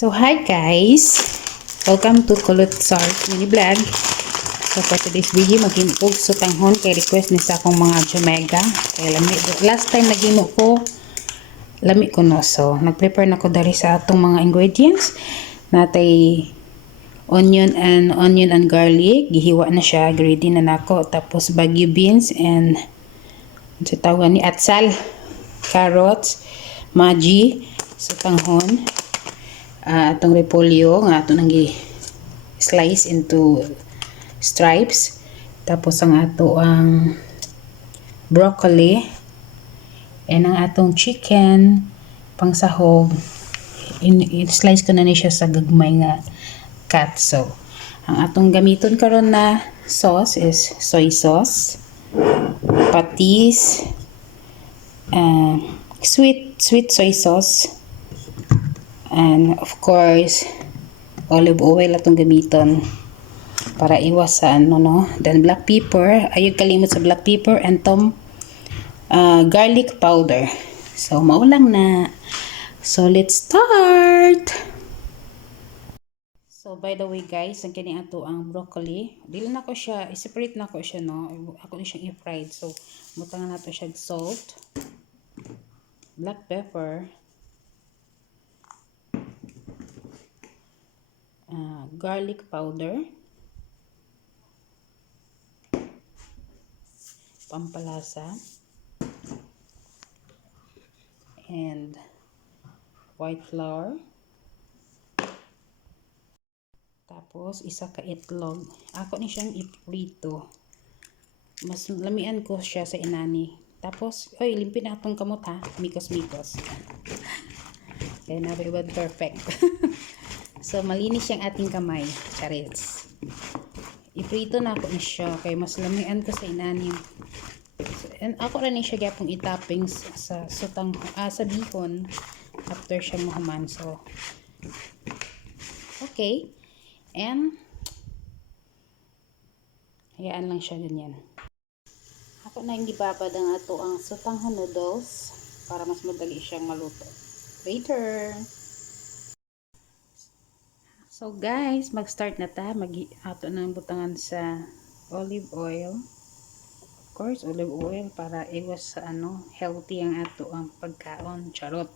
So hi guys, welcome to Kulot Sart mini vlog. So for today's video maghimog so tanghon kay request ni sa akong mga jumega. Kay lami last time naghimo ko lami ko no. So nag-prepare na ko dari sa atong mga ingredients. Natay onion and garlic, gihiwa na siya, ready na nako. Tapos bagyo beans and sa tawag ni atsal, carrots, maji sa tanghon. Atong repolyo nga ato nang slice into stripes, tapos ang ato ang broccoli and ang atong chicken pang sahog slice ko na ni siya sa gagmay nga cut. So ang atong gamiton karon na sauce is soy sauce, patis, sweet soy sauce, and of course olive oil atong gamiton para iwas sa then black pepper, ayog kalimot sa black pepper and garlic powder. So maulang na, so let's start. So by the way guys, ang kini ato ang broccoli, dili na ko siya i-separate na ko siya ako ni siyang i-fried. So mutangan nato siya salt, black pepper, garlic powder, pampalasa, and white flour. Tapos isa ka itlog. Ako ni siyang iprito. Mas lamian ko siya sa inani. Tapos, limpin na atong kamot ha. Mikos. Kaya na perfect. So, malinis siyang ating kamay. Charits. Iprito na ako ni siya. Kaya mas lamian ko sa inani. So, and ako rin siya gyapong itapping sa bihon after siyang mahuman. So, okay. And hayaan lang siya ganyan. Ako na yung gibabad ang ato ang sotanghon noodles para mas madali siyang maluto later. So guys, mag-start na ta. Ato nang butangan sa olive oil. Of course, olive oil para iwas sa healthy ang ato ang pagkaon. Charot.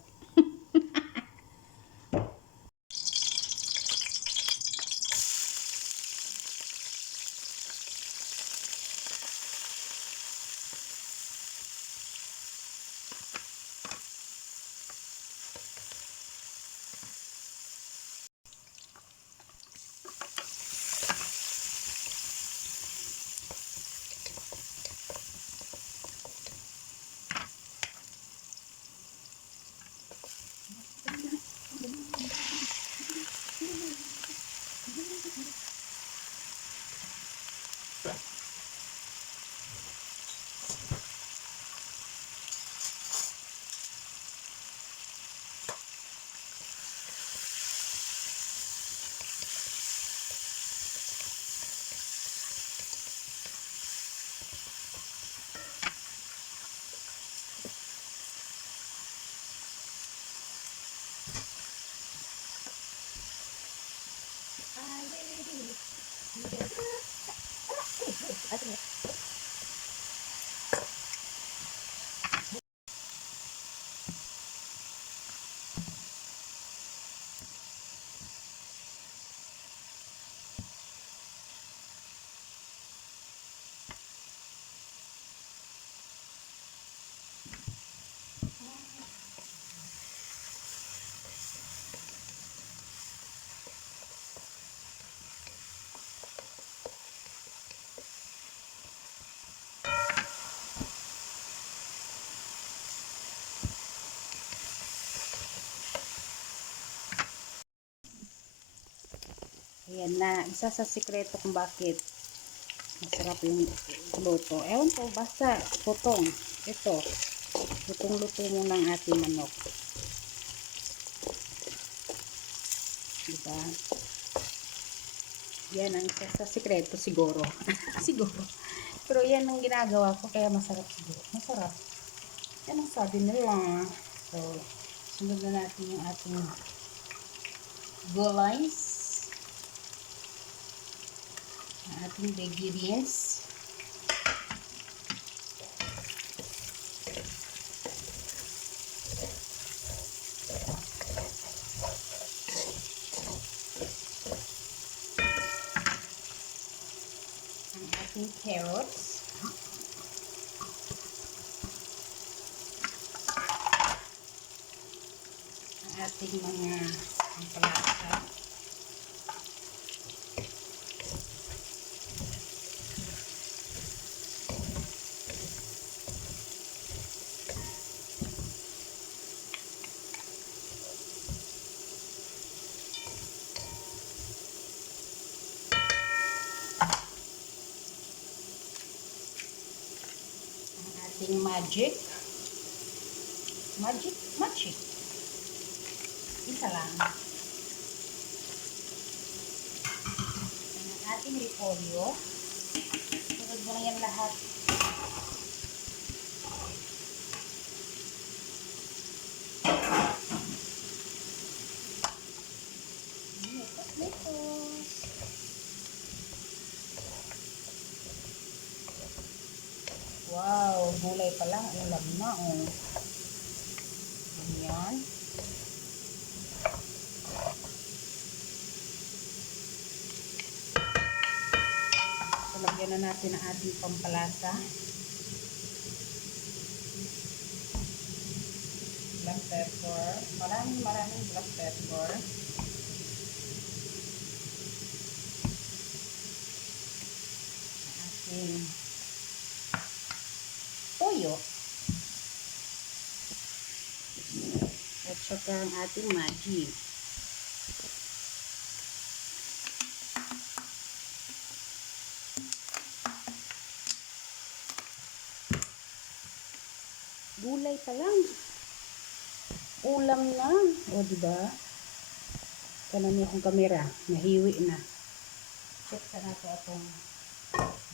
Ayan na, isa sa sikreto kung bakit masarap yung luto. Ewan ko, basta putong. Ito, lutong-luto mo ng ating manok. Diba? Yan ang isa sa sikreto siguro. Siguro. Pero yan ang ginagawa ko, kaya masarap siguro. Masarap. Yan ang sabi nila. So, sunod na natin yung ating gulays, ang ating veggie beans, ang ating carrots, ang ating mga pampalasa, ating magic, isa lang, ang ating repolyo, sunod mo na yan lahat, wow, gulay pa lang, alam na, oh. Ayan. So, lagyan na natin ang ating pampalasa. Black pepper. Maraming black pepper. Ating toyo. At saka ang ating Maggi. Gulay pa lang. Ulam na. O, diba? Kanan niya akong kamera. Nahiwi na. Check sa nato itong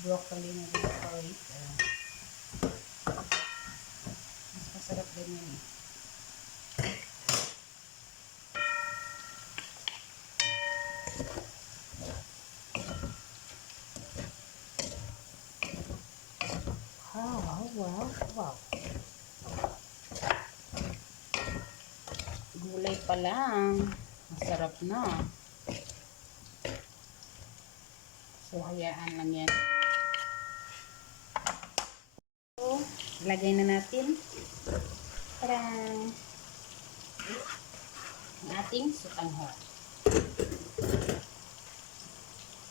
broccoli na decorate. Mas masarap din yan eh. Wow. Gulay pa lang. Masarap na. So, hayaan lang yan. So, lagay na natin. Tarang! Ang ating sutanghon.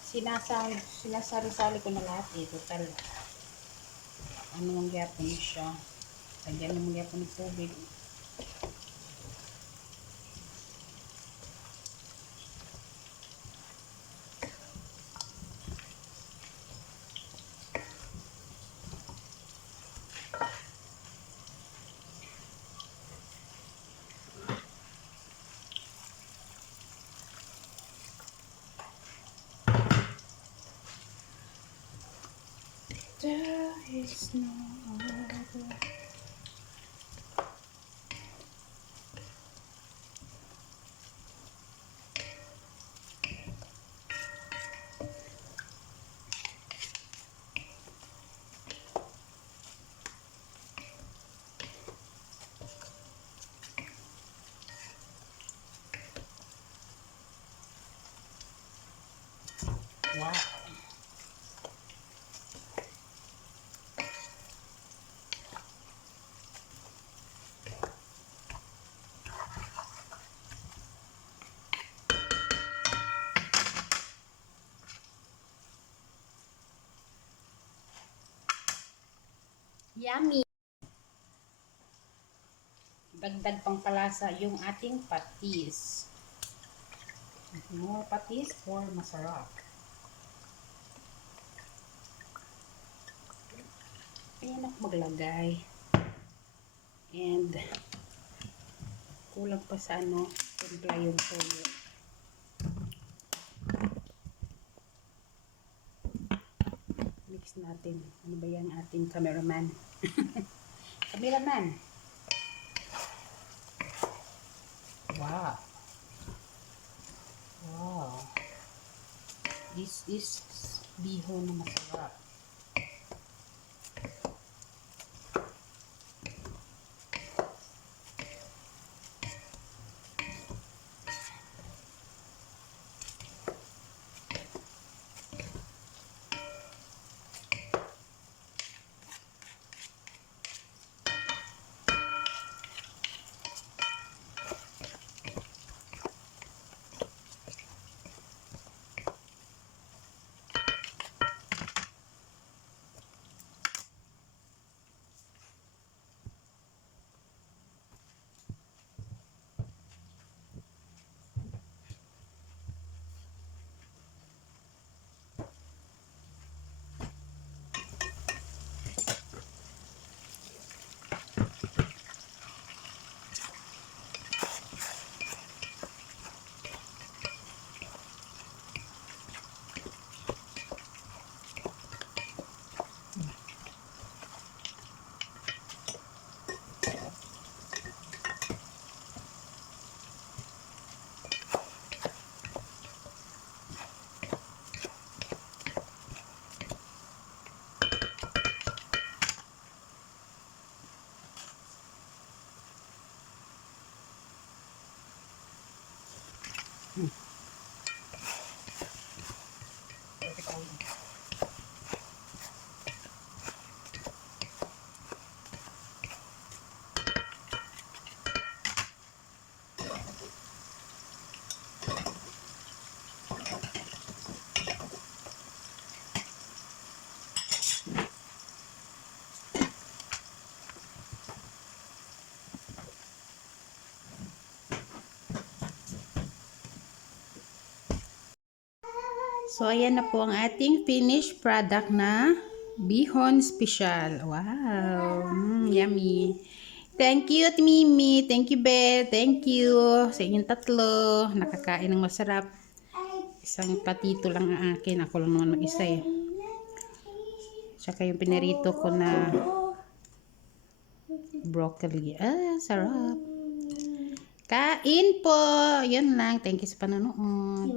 Sinasari-sali ko na lahat eh. Total. Ano mang gyapon siya. Lagyan na mang gyapon ng tubig. There is no other. Wow. Yummy! Dagdag pang palasa yung ating patis. More patis for masarap. Ayan ako maglagay. And kulang pa sa timpla yung toyo. Mix natin. Ano ba yan ating cameraman? Cameraman! Wow! This is bihon na masarap. So, ayan na po ang ating finished product na bihon special. Wow! Yummy! Thank you, Ate Mimi. Thank you, Belle. Thank you sa inyong tatlo. Nakakain ng masarap. Isang platito lang ang akin. Ako lang naman mag-isa eh. Tsaka yung pinarito ko na broccoli. Sarap. Kain po! Yun lang. Thank you sa panonood.